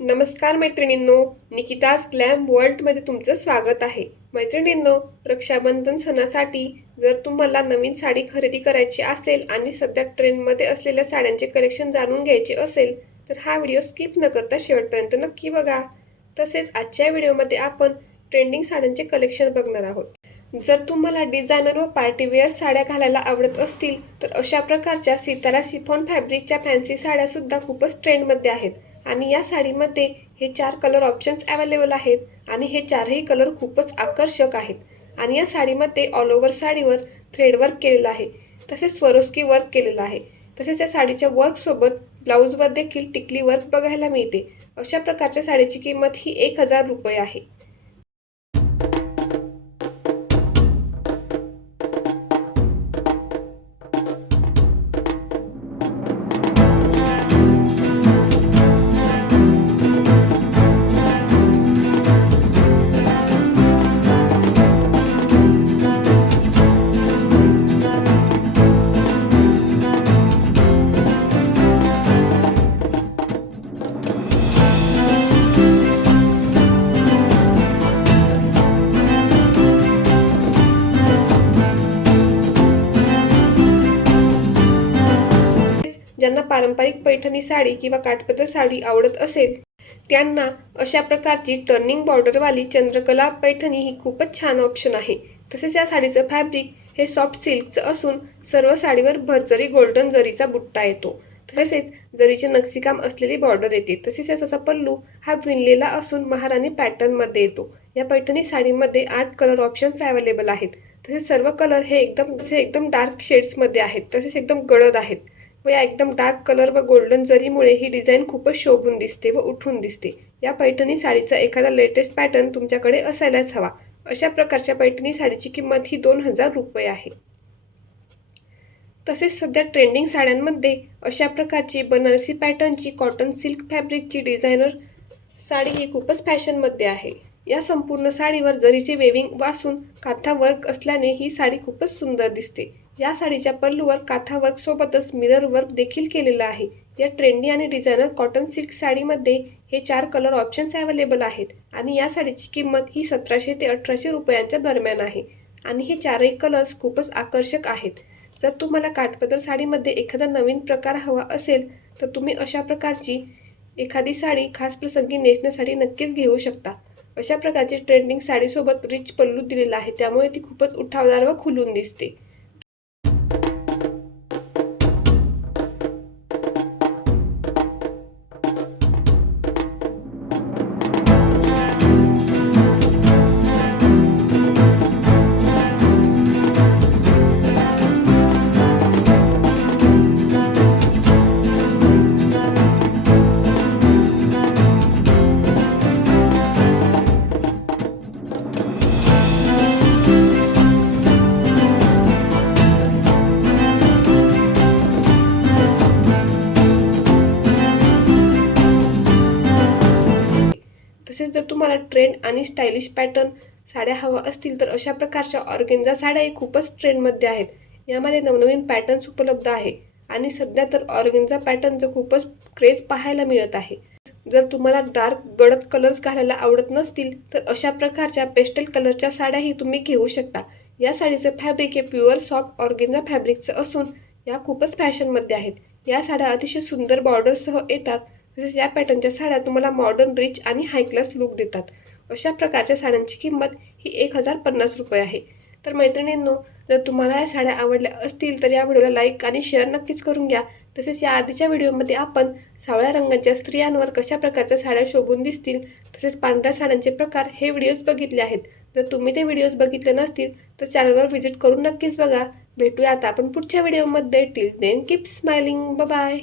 नमस्कार मैत्रिणींनो निकिताज ग्लॅम वर्ल्डमध्ये तुमचं स्वागत आहे. मैत्रिणींनो रक्षाबंधन सणासाठी जर तुम्हाला नवीन साडी खरेदी करायची असेल आणि सध्या ट्रेंडमध्ये असलेल्या साड्यांचे कलेक्शन जाणून घ्यायचे असेल तर हा व्हिडिओ स्किप न करता शेवटपर्यंत नक्की बघा. तसेच आजच्या व्हिडिओमध्ये आपण ट्रेंडिंग साड्यांचे कलेक्शन बघणार आहोत. जर तुम्हाला डिझायनर व पार्टीवेअर साड्या घालायला आवडत असतील तर अशा प्रकारच्या सितारा सिफॉन फॅब्रिकच्या फॅन्सी साड्यासुद्धा खूपच ट्रेंडमध्ये आहेत. आणि या साडीमध्ये हे चार कलर ऑप्शन्स अवेलेबल आहेत आणि हे चारही कलर खूपच आकर्षक आहेत. आणि या साडीमध्ये ऑल ओव्हर साडीवर थ्रेड वर्क केलेलं आहे. तसेच स्वरोस्की वर्क केलेलं आहे. तसेच या साडीच्या वर्कसोबत ब्लाऊजवर देखील टिकली वर्क बघायला मिळते. अशा प्रकारच्या साडीची किंमत ही एक हजार रुपये आहे. ज्यांना पारंपरिक पैठणी साडी किंवा काठपदर साडी आवडत असेल त्यांना अशा प्रकारची टर्निंग बॉर्डरवाली चंद्रकला पैठणी ही खूपच छान ऑप्शन आहे. तसेच या साडीचं फॅब्रिक हे सॉफ्ट सिल्कचं असून सर्व साडीवर भरजरी गोल्डन जरीचा बुट्टा येतो. तसेच जरीचे नक्षीकाम असलेली बॉर्डर येते. तसेच याचा पल्लू हा विणलेला असून महाराणी पॅटर्नमध्ये येतो. या पैठणी साडीमध्ये आठ कलर ऑप्शन्स अवेलेबल आहेत. तसेच सर्व कलर हे एकदम जसे एकदम डार्क शेड्समध्ये आहेत. तसेच एकदम गडद आहेत. व या एकदम डार्क कलर व गोल्डन जरीमुळे ही डिझाईन खूपच शोभून दिसते व उठून दिसते. या पैठणी साडीचा एखादा लेटेस्ट पॅटर्न तुमच्याकडे असायलाच हवा. अशा प्रकारच्या पैठणी साडीची किंमत ही दोन हजार रुपये आहे. तसेच सध्या ट्रेंडिंग साड्यांमध्ये अशा प्रकारची बनारसी पॅटर्नची कॉटन सिल्क फॅब्रिकची डिझायनर साडी ही खूपच फॅशनमध्ये आहे. या संपूर्ण साडीवर जरीचे वेविंग वासून काथा वर्क असल्याने ही साडी खूपच सुंदर दिसते. या साडीच्या पल्लूवर काथा वर्क सोबतच मिरर वर्क देखील केलेलं आहे. या ट्रेंडी आणि डिझायनर कॉटन सिल्क साडीमध्ये हे चार कलर ऑप्शन्स अवेलेबल आहेत आणि या साडीची किंमत ही सतराशे ते अठराशे रुपयांच्या दरम्यान आहे. आणि हे चारही कलर्स खूपच आकर्षक आहेत. जर तुम्हाला काठपदर साडीमध्ये एखादा नवीन प्रकार हवा असेल तर तुम्ही अशा प्रकारची एखादी साडी खास प्रसंगी नेसण्यासाठी नक्कीच घेऊ शकता. अशा प्रकारची ट्रेंडिंग साडीसोबत रिच पल्लू दिलेला आहे त्यामुळे ती खूपच उठावदार व खुलून दिसते. तसेच जर तुम्हाला ट्रेंड आणि स्टायलिश पॅटर्न साड्या हवा असतील तर अशा प्रकारच्या ऑर्गेन्झा साड्याही खूपच ट्रेंडमध्ये आहेत. यामध्ये नवनवीन पॅटर्न्स उपलब्ध आहे. आणि सध्या तर ऑर्गेन्झा पॅटर्नचं खूपच क्रेज पाहायला मिळत आहे. जर तुम्हाला डार्क गडद कलर्स घालायला आवडत नसतील तर अशा प्रकारच्या पेस्टल कलरच्या साड्याही तुम्ही घेऊ शकता. या साडीचं फॅब्रिक हे प्युअर सॉफ्ट ऑर्गेन्झा फॅब्रिकचं असून या खूपच फॅशनमध्ये आहेत. या साड्या अतिशय सुंदर बॉर्डरसह येतात. तसेच या पॅटर्नच्या साड्या तुम्हाला मॉडर्न रिच आणि हाय क्लास लुक देतात. अशा प्रकारच्या साड्यांची किंमत ही एक हजार पन्नास रुपये आहे. तर मैत्रिणींनो जर तुम्हाला या साड्या आवडल्या असतील तर या व्हिडिओला लाईक आणि शेअर नक्कीच करून घ्या. तसेच या आधीच्या व्हिडिओमध्ये आपण सावळ्या रंगाच्या स्त्रियांवर कशा प्रकारच्या साड्या शोभून दिसतील तसेच पांढऱ्या साड्यांचे प्रकार हे व्हिडिओज बघितले आहेत. जर तुम्ही ते व्हिडिओज बघितले नसतील तर चॅनलवर व्हिजिट करून नक्कीच बघा. भेटूया आता आपण पुढच्या व्हिडिओमध्ये till then keep smiling bye